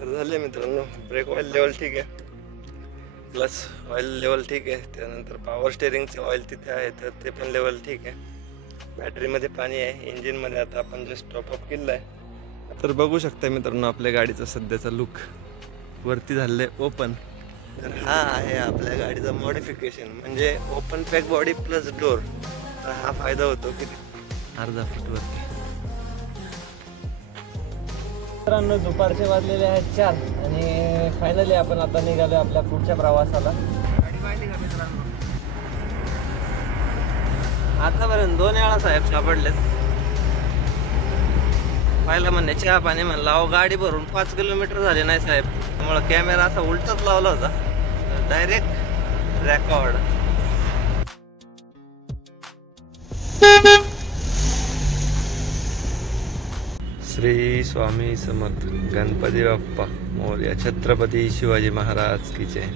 तर झाले मित्रांनो, ब्रेक ऑइल लेवल ठीक आहे, प्लस ऑइल लेवल ठीक आहे, त्यानंतर पॉवर स्टेअरिंगचे ऑइल तिथे आहे तर ते पण लेवल ठीक आहे, बॅटरीमध्ये पाणी आहे, इंजिनमध्ये आता आपण जस्ट टॉपअप केलं आहे. तर बघू शकता मित्रांनो आपल्या गाडीचा सध्याचा लुक. वरती झाले ओपन. तर हा आहे आपल्या गाडीचा मॉडिफिकेशन, म्हणजे open pack body plus door. तर हा फायदा होतो की अर्धा फूट वरती. मित्रांनो दुपारचे वाजलेले आहेत 4 आणि फायनली आपण आता निघालो आपल्या पुढच्या प्रवासाला. गाडी पाहिली का मित्रांनो? आतापर्यंत 2 वेळा साहेब सापडलेत. पाहिलं म्हणणे चहा पाणी म्हणलं, अहो गाडी भरून 5 किलोमीटर झाले नाही साहेब. त्यामुळे कॅमेरा असा उलटच लावला होता, डायरेक्ट रेकॉर्ड. श्री स्वामी समर्थ गणपती बाप्पा मोरया, छत्रपती शिवाजी महाराज की जय.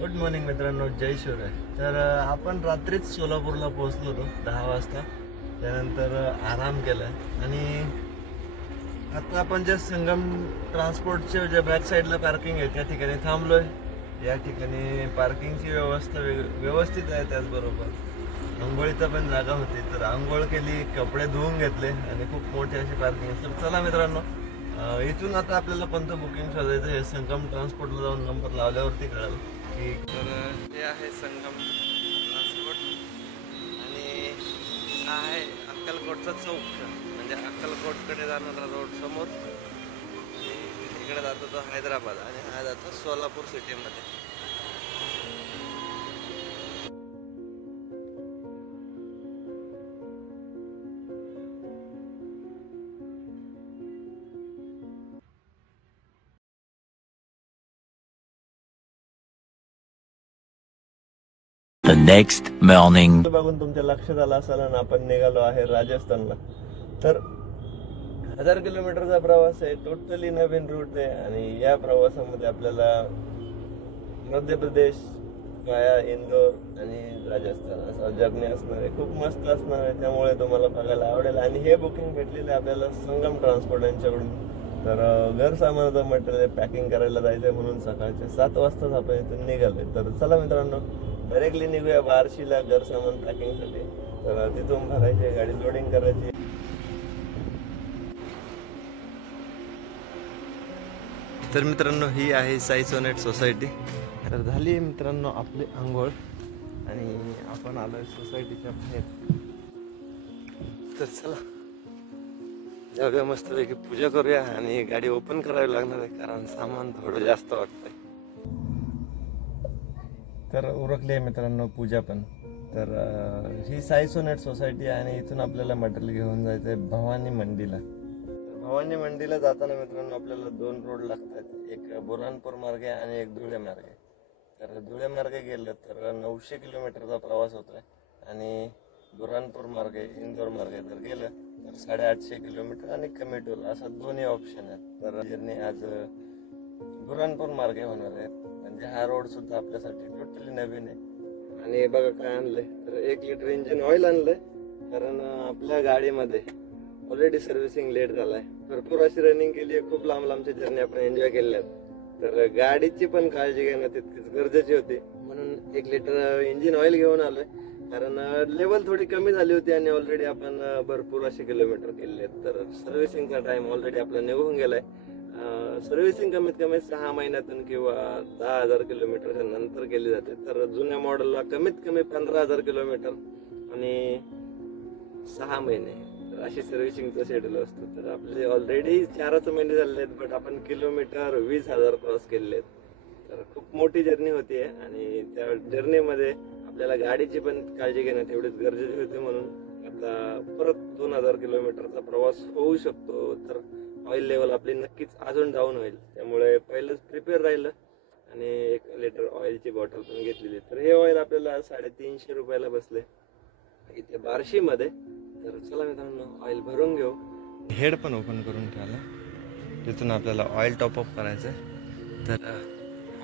गुड मॉर्निंग मित्रांनो, जय शिवराय. तर आपण रात्रीच सोलापूरला पोहोचलो होतो 10 वाजता. त्यानंतर आराम केला आणि आता आपण जे संगम ट्रान्सपोर्टचे जे बॅक साईडला पार्किंग आहे त्या ठिकाणी थांबलोय. या ठिकाणी पार्किंगची व्यवस्था व्यवस्थित आहे, त्याचबरोबर आंघोळीचा पण जागा होती. तर आंघोळ केली, कपडे धुवून घेतले आणि खूप मोठी अशी पार्किंग. तर चला मित्रांनो, इथून आता आपल्याला कोणतं बुकिंग शोधायचं हे संगम ट्रान्सपोर्टला जाऊन नंबर लावल्यावरती कळेल की. तर हे आहे संगम ट्रान्सपोर्ट आणि हा आहे अक्कलकोटचा चौक, म्हणजे अक्कलकोटकडे जाणारा रोड समोर. इकडे जातो तो हैदराबाद आणि हा जातो सोलापूर सिटीमध्ये. The next morning. बघून तुमच्या लक्षात आलं असेल ना, आपण निघालो आहे राजस्थानला. तर 1000 किलोमीटरचा प्रवास आहे, टोटली नवीन रूट आहे आणि या प्रवासामध्ये आपल्याला मध्य प्रदेश गया, इंदोर आणि राजस्थान असा जर्नी असणार आहे. खूप मस्त असणार आहे, त्यामुळे तुम्हाला बघायला आवडेल. आणि हे बुकिंग भेटलेलं आहे आपल्याला संगम ट्रान्सपोर्ट यांच्याकडून. तर घर सामानाचं मटेरियल पॅकिंग करायला जायचं म्हणून सकाळचे 7 वाजताच आपण इथून निघालोय. तर चला मित्रांनो, डायरेक्टली निघूया बार्शीला घर सामान पॅकिंगसाठी. तर तिथून भरायची गाडी, लोडिंग करायची. तर मित्रांनो, ही आहे साई सोनेट सोसायटी. तर झाली मित्रांनो आपली आंघोळ आणि आपण आलोय सोसायटीच्या बाहेर. तर चला जाऊया, मस्तपैकी पूजा करूया आणि गाडी ओपन करावी लागणार आहे कारण सामान थोडं जास्त वाटतंय. तर उरकली आहे मित्रांनो पूजा पण. तर ही साई सोनेट सोसायटी आहे आणि इथून आपल्याला मटेरियल घेऊन जायचं आहे भवानी मंडीला. भवानी मंडीला जाताना मित्रांनो आपल्याला 2 रोड लागतात, एक बुरहानपूर मार्गे आणि एक धुळे मार्गे. तर धुळे मार्गे गेलं तर 900 किलोमीटरचा प्रवास होतोय आणि बुरहानपूर मार्गे, इंदोर मार्गे जर गेलं तर 850 किलोमीटर आणि कमी टोल, असा दोन्ही ऑप्शन आहेत. तर जर्नी आज बुरहानपूर मार्गे होणार आहे, म्हणजे हा रोड सुद्धा आपल्यासाठी टोटली नवीन आहे. आणि बघा काय आणलंय, तर 1 लिटर इंजिन ऑइल आणलंय कारण आपल्या गाडीमध्ये ऑलरेडी सर्व्हिसिंग लेट झालाय. भरपूर अशी रनिंग केली आहे, खूप लांब लांबची जर्नी आपण एन्जॉय केल्या. तर गाडीची पण काळजी घेणं तितकीच गरजेची होती, म्हणून 1 लिटर इंजिन ऑइल घेऊन आलोय. कारण लेवल थोडी कमी झाली होती आणि ऑलरेडी आपण भरपूर असे किलोमीटर केले. तर सर्व्हिसिंगचा टाइम ऑलरेडी आपला निघून गेलाय. सर्व्हिसिंग कमीत कमी 6 महिन्यातून किंवा 10,000 किलोमीटरच्या नंतर केली जाते. तर जुन्या मॉडेलला कमीत कमी 15,000 किलोमीटर आणि 6 महिने अशी सर्व्हिसिंगचं शेड्यूल असतं. तर आपले ऑलरेडी 4च महिने झाले आहेत, बट आपण किलोमीटर 20,000 क्रॉस केले आहेत. तर खूप मोठी जर्नी होती आणि त्या जर्नीमध्ये आपल्याला गाडीची पण काळजी घेणं तेवढीच गरजेची होती. म्हणून आता परत 2,000 किलोमीटरचा प्रवास होऊ शकतो. तर ऑइल लेवल आपली नक्कीच अजून डाऊन होईल, त्यामुळे पहिलंच प्रिपेअर राहिलं आणि 1 लिटर ऑइलची बॉटल पण घेतलेली. तर हे ऑइल आपल्याला 350 रुपयाला बसले इथे बार्शीमध्ये. तर चला मित्रांनो, ऑइल भरून घेऊ. हेड पण ओपन करून ठेवला, तिथून आपल्याला ऑइल टॉपअप करायचं. तर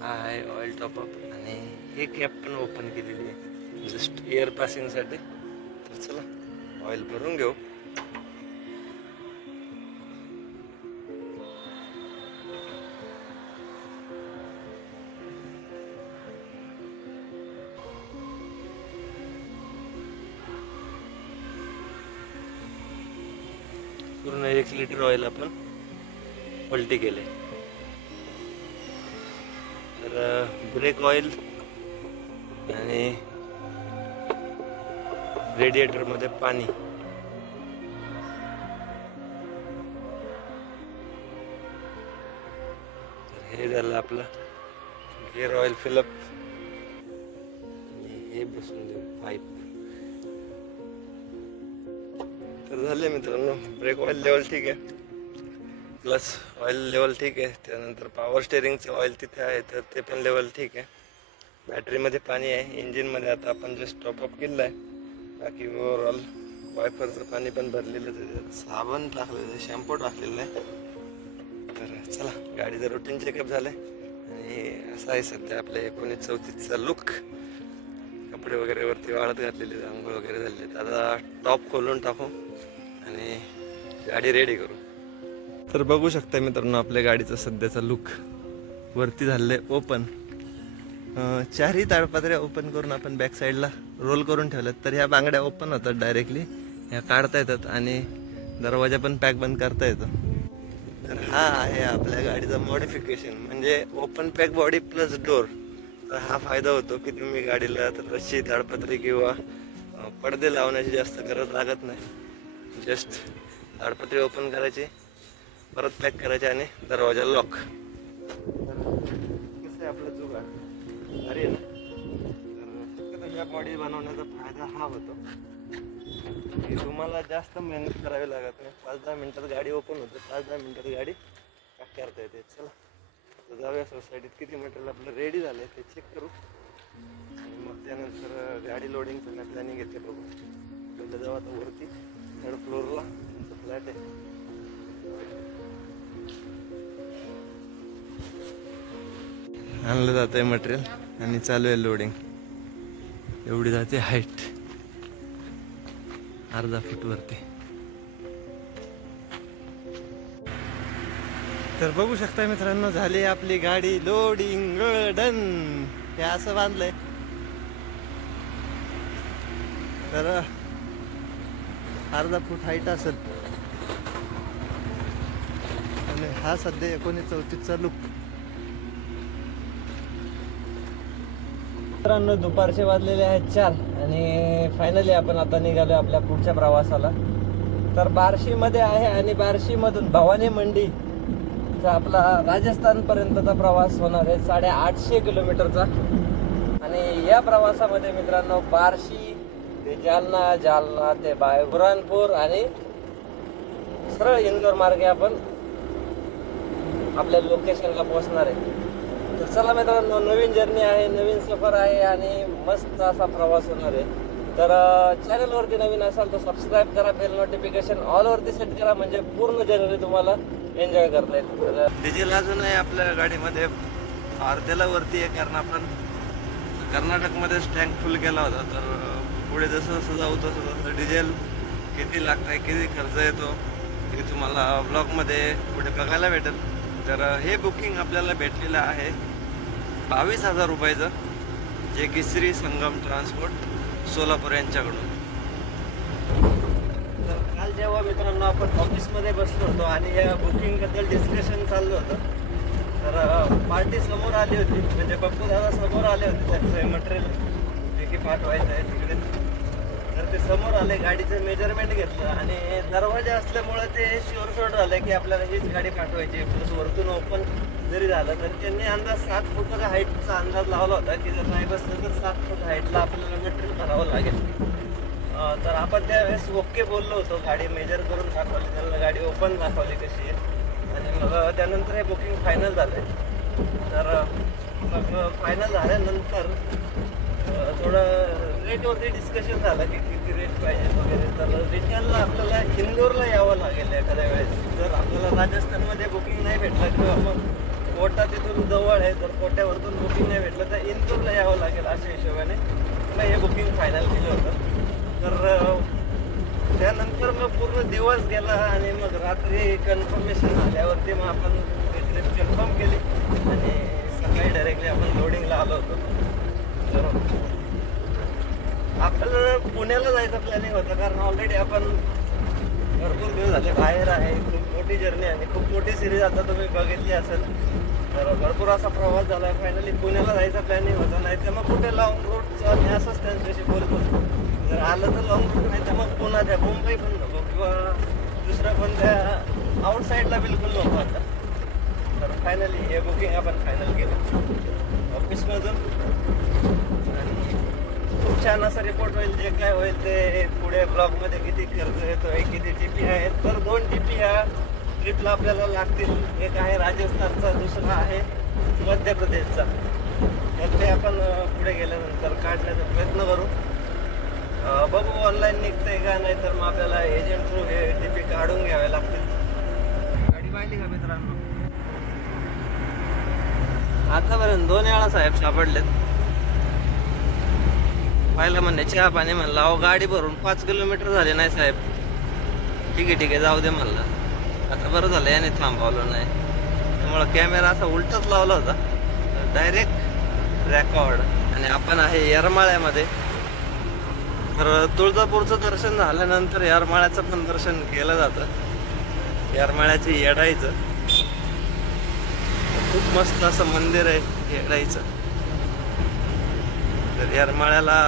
हा आहे ऑइल टॉपअप आणि हे कॅप पण ओपन केलेली आहे जस्ट एअर पासिंगसाठी. तर चला ऑइल भरून घेऊ. पूर्ण 1 लिटर ऑइल आपण पलटी केले. तर ब्रेक ऑइल आणि रेडिएटर मध्ये पाणी. तर हे झालं आपलं गिअर ऑइल फिलअप. हे बसून देऊ पाईप. तर झाले मित्रांनो, ब्रेक ऑइल लेवल ठीक आहे, प्लस ऑइल लेवल ठीक आहे. त्यानंतर पॉवर स्टेरिंगचं ऑइल तिथे आहे तर ते पण लेवल ठीक आहे. बॅटरीमध्ये पाणी आहे. इंजिनमध्ये आता आपण जस्ट टॉपअप केलं आहे. बाकी ओव्हरऑल वायफरचं पाणी पण भरलेलं आहे, त्याच्यात साबण टाकलेलं आहे, शॅम्पू टाकलेलं आहे. तर चला, गाडीचं रुटीन चेकअप झालं आहे आणि असं आहे सध्या आपल्या 1934चा लुक. कपडे वगैरे वरती वाळत घातलेले, आंघोळ वगैरे झालेले. आता टॉप खोलून टाकू आणि गाडी रेडी करू. तर बघू शकता मित्रांनो आपल्या गाडीचा सध्याचा लुक. वरती झालेलं आहे ओपन. 4ही ताडपत्र्या ओपन करून आपण बॅक साईडला रोल करून ठेवल्यात. तर ह्या बांगड्या ओपन होतात डायरेक्टली, ह्या काढता येतात आणि दरवाजा पण पॅक बंद करता येतो. तर हा आहे आपल्या गाडीचा मॉडिफिकेशन, म्हणजे open pack body plus door. तर हा फायदा होतो की तुम्ही गाडीला तर रशी, ताडपत्री किंवा पडदे लावण्याची जास्त गरज लागत नाही. जस्ट ताडपत्री ओपन करायची, परत पॅक करायचे आणि दरवाजा लॉक. कसं आहे आपलं जुगाड अरे ना. तर ह्या बॉडी बनवण्याचा फायदा हा होतो की तुम्हाला जास्त मेहनत करावी लागत नाही. 5-10 मिनिटात गाडी ओपन होते, 5-10 मिनिटात गाडी पॅक करता येते. चला तर जाऊया सोसायटीत. किती मटेरियल आपलं रेडी झालं ते चेक करू आणि मग त्यानंतर गाडी लोडिंगचं मी प्लॅनिंग घेते बघू. पहिलं जाऊ आता वरती 3rd फ्लोअरला तुमचं फ्लॅट आहे. आणलं जात आहे मटेरियल आणि चालू आहे लोडिंग. एवढी जाते हाईट, अर्धा फूट वरती. तर बघू शकता मित्रांनो, झाली आपली गाडी लोडिंग डन. हे असं बांधलंय. तर अर्धा फूट हाईट असेल आणि हा सध्या 1934चा लुक. मित्रांनो दुपारचे वाजलेले आहेत 4 आणि फायनली आपण आता निघालो आपल्या पुढच्या प्रवासाला. तर बार्शीमध्ये आहे आणि बार्शीमधून भवानी मंडी आपला राजस्थानपर्यंतचा प्रवास होणार आहे 850 किलोमीटरचा. आणि या प्रवासामध्ये मित्रांनो बार्शी ते जालना, जालना ते बुरहानपूर आणि सरळ इंदोर मार्गे आपण आपल्या लोकेशनला पोहोचणार आहे. तर चला मित्रांनो, नवीन जर्नी आहे, नवीन सफर आहे आणि मस्त असा प्रवास होणार आहे. तर चॅनलवरती नवीन असाल तर सबस्क्राईब करा, बेल नोटिफिकेशन ऑलवरती सेट करा, म्हणजे पूर्ण जर्नी तुम्हाला एन्जॉय करता येईल. डिझेल अजून आहे आपल्या गाडीमध्ये अर्ध्याला वरती आहे, कारण आपण कर्नाटकमध्ये टँक फुल केला होता. तर पुढे जसं जसं जाऊ तसं डिझेल किती लागतंय, किती खर्च येतो हे तुम्हाला ब्लॉगमध्ये पुढे बघायला भेटेल. तर हे बुकिंग आपल्याला भेटलेलं आहे 22,000 रुपयाचं, जे की श्री संगम ट्रान्सपोर्ट सोलापूर यांच्याकडून. तर काल जेव्हा मित्रांनो आपण ऑफिसमध्ये बसलो होतो आणि या बुकिंगबद्दल डिस्कशन चाललं होतं, तर पार्टी समोर आली होती, म्हणजे पप्पू दादा समोर आले होते. त्यांचं मटेरियल जे की पाठवायचं आहे तिकडे. तर ते समोर आले, गाडीचं मेजरमेंट घेतलं आणि दरवाजा असल्यामुळे ते शुअर झालं की आपल्याला हीच गाडी पाठवायची. प्लस वरतून ओपन जरी झालं तरी त्यांनी अंदाज 7 फूटचा हाईटचा अंदाज लावला होता की जर नाही बसलं तर 7 फूट हाईटला आपल्याला मटेरियल भरावं लागेल. तर आपण त्यावेळेस ओके बोललो होतो. गाडी मेजर करून दाखवली त्यांना, गाडी ओपन दाखवली कशी आहे आणि मग त्यानंतर हे बुकिंग फायनल झालं. तर मग फायनल झाल्यानंतर थोडं रेटवरती डिस्कशन झालं की किती रेट पाहिजे वगैरे. तर रिटर्नला आपल्याला इंदोरला यावं लागेल एखाद्या वेळेस. जर आपल्याला राजस्थानमध्ये बुकिंग नाही भेटलं किंवा मग कोटा तिथून जवळ आहे, तर कोट्यावरतून बुकिंग नाही भेटलं तर इंदोरला यावं लागेल. अशा हिशोबाने मग हे बुकिंग फायनल केलं होतं. तर त्यानंतर मग पूर्ण दिवस गेला आणि मग रात्री कन्फर्मेशन झाल्यावरती मग आपण ट्रिप कन्फर्म केली आणि सकाळी डायरेक्टली आपण लोडिंगला आलो होतो. तर आपल्याला पुण्याला जायचं प्लॅनिंग होतं, कारण ऑलरेडी आपण भरपूर दिवस झाले बाहेर आहे. खूप मोठी जर्नी आणि खूप मोठी सिरीज आता तुम्ही बघितली असेल. तर भरपूर असा प्रवास झाला. फायनली पुण्याला जायचा प्लॅनिंग होता, नाही तर मग कुठे लॉंग रूटचं मी असंच त्यांच्याशी बोलत होतो. जर आलं तर लॉंग रूट, नाही तर मग पुन्हा द्या, मुंबई पण नको किंवा दुसरं पण त्या आउटसाईडला बिलकुल नको आता. तर फायनली हे बुकिंग आपण फायनल केलं ऑफिसमधून आणि खूप छान असा रिपोर्ट होईल. जे काय होईल ते पुढे ब्लॉगमध्ये किती खर्च येतोय, किती टीपी आहेत. तर 2 टीपी ह्या ट्रिपला आपल्याला लागतील. एक आहे राजस्थानचा, दुसरा आहे मध्य प्रदेशचा. तर ते आपण पुढे गेल्यानंतर काढण्याचा प्रयत्न करू. बघू ऑनलाईन निघतंय का, नाही तर मग आपल्याला एजंट थ्रू हे टीपी काढून घ्यावे लागतील. गाडी पाहिली का मित्रांनो? आतापर्यंत 2 वेळा साहेब सापडलेत. पाहिलं म्हणणे चहा पाणी म्हणलं, अहो गाडी भरून 5 किलोमीटर झाले नाही साहेब. ठीक आहे जाऊ दे म्हणलं. आता बरं झालं याने थांबवलं नाही, त्यामुळं कॅमेरा असा उलटाच लावला होता, डायरेक्ट रेकॉर्ड. आणि आपण आहे येरमाळ्यामध्ये. तर तुळजापूरचं दर्शन झाल्यानंतर येरमाळ्याचं पण दर्शन केलं जातं. येरमाळ्याचं येडाईचं खूप मस्त असं मंदिर आहे येडाईचं. तर येरमाळ्याला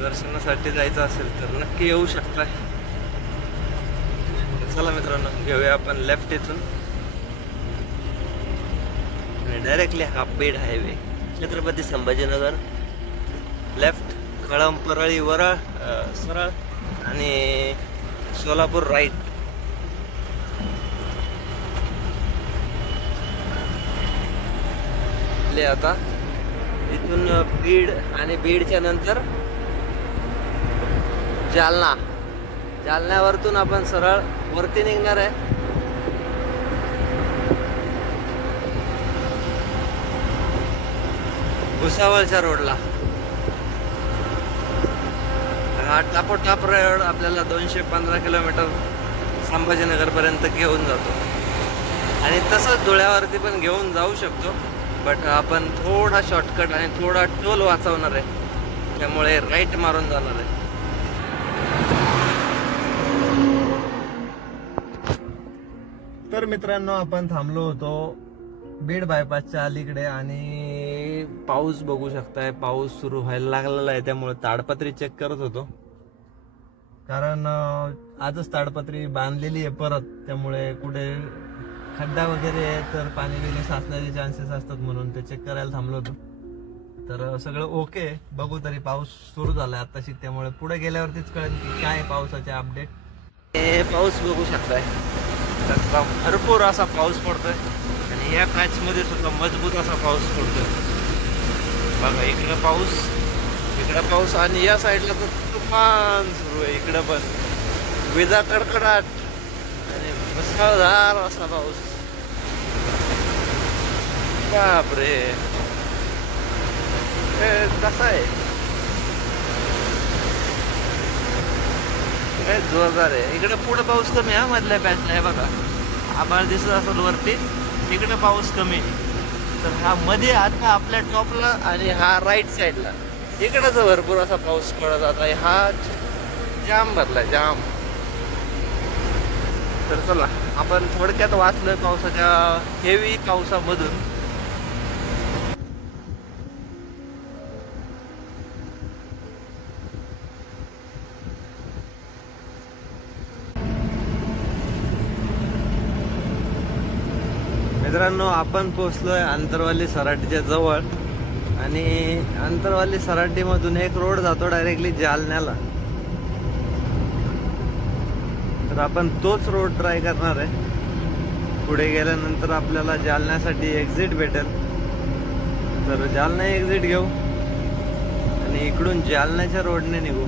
दर्शनासाठी जायचं असेल तर नक्की येऊ शकता. चला मित्रांनो, घेऊया आपण लेफ्ट इथून आणि डायरेक्टली हा बीड हायवे, छत्रपती संभाजीनगर लेफ्ट, कळंब परळी वरळ सरळ आणि सोलापूर राईट. आता इथून बीड आणि बीडच्या नंतर जालना. जालन्यावरतून आपण सरळ वरती निघणार आहे. भुसावळच्या रोडला. हा टापोटाप रोड आपल्याला 215 किलोमीटर संभाजीनगर पर्यंत घेऊन जातो. आणि तसंच धुळ्यावरती पण घेऊन जाऊ शकतो, बट आपण थोडा शॉर्टकट आणि थोडा टोल वाचवणार आहे, त्यामुळे राईट मारून जाणार आहे. तर मित्रांनो, आपण थांबलो होतो बीड बायपासच्या अलीकडे आणि पाऊस बघू शकताय, पाऊस सुरू व्हायला लागलेला आहे. त्यामुळे ताडपत्री चेक करत होतो, कारण आजच ताडपत्री बांधलेली आहे परत. त्यामुळे कुठे खड्डा वगैरे आहे तर पाणी बिणी साचण्याचे चान्सेस असतात, म्हणून ते चेक करायला थांबलो होतो. तर सगळं ओके. बघू तरी पाऊस सुरू झालाय आताशी, त्यामुळे पुढे गेल्यावरतीच कळेल की काय पावसाचे अपडेट. हे पाऊस बघू शकताय, भरपूर असा पाऊस पडतोय आणि या पॅच मध्ये सुद्धा मजबूत असा पाऊस पडतोय. बघा इकडं पाऊस आणि या साईडला तर तुफान सुरू आहे. इकडं पण विजा कडकडाट आणि मुसळधार असा पाऊस. बापरे, कसा आहे, जोरदार आहे. इकडे पुढे पाऊस कमी आहे, मधल्या पॅचला आहे बघा. आभाळ दिसत असेल वरती, तिकडे पाऊस कमी. तर हा मध्ये आता आपल्या टॉपला आणि हा राईट साईडला इकडेच भरपूर असा पाऊस पडत आता. हा जाम भरलाय, जाम. तर चला, आपण थोडक्यात वाचलोय पावसाच्या हेवी पावसामधून. मित्रांनो, आपण पोहोचलोय आंतरवाली सराटीच्या जवळ आणि आंतरवाली सराटीमधून एक रोड जातो डायरेक्टली जालन्याला. तर आपण तोच रोड ट्राय करणार आहे. पुढे गेल्यानंतर आपल्याला जालन्यासाठी एक्झिट भेटेल, तर जालना एक्झिट घेऊ आणि इकडून जालन्याच्या रोडने निघू.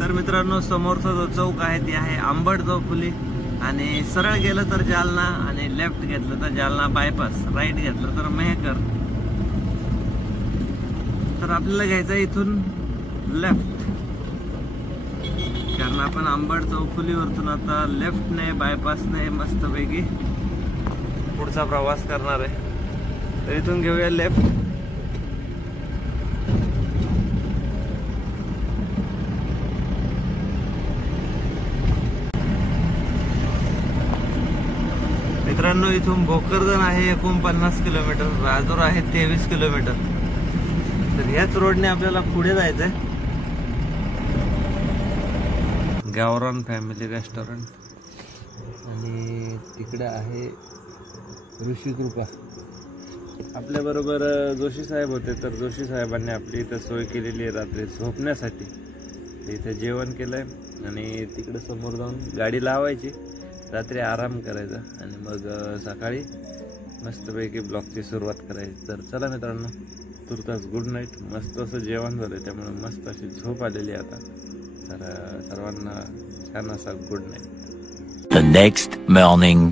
तर मित्रांनो, समोरचा जो चौक आहे ते आहे आंबट चौफुली आणि सरळ गेलं तर जालना आणि लेफ्ट घेतलं तर जालना बायपास, राईट घेतलं तर मेहकर. तर आपल्याला घ्यायचं इथून लेफ्ट, कारण आपण आंबट चौफुलीवरतून आता लेफ्टने बायपासने मस्तपैकी पुढचा प्रवास करणार आहे. तर इथून घेऊया लेफ्ट. मित्रांनो इथून भोकरदन आहे 49 किलोमीटर, राजूर आहे 23 किलोमीटर. तर ह्याच रोडने आपल्याला पुढे जायचंय. गावरान फॅमिली रेस्टॉरंट आणि तिकडे आहे ऋषिकृपा. आपल्या बरोबर जोशी साहेब होते, तर जोशी साहेबांनी आपली इथं सोय केलेली आहे रात्री झोपण्यासाठी. इथे जेवण केलंय आणि तिकडे समोर जाऊन गाडी लावायची, रात्री आराम करायचा आणि मग सकाळी मस्तपैकी ब्लॉगची सुरुवात करायची. तर चला मित्रांनो, तुर्तास गुड नाईट. मस्त असं जेवण झालं, त्यामुळे मस्त अशी झोप आलेली आता. तर सर्वांना छान असा good night. The next morning.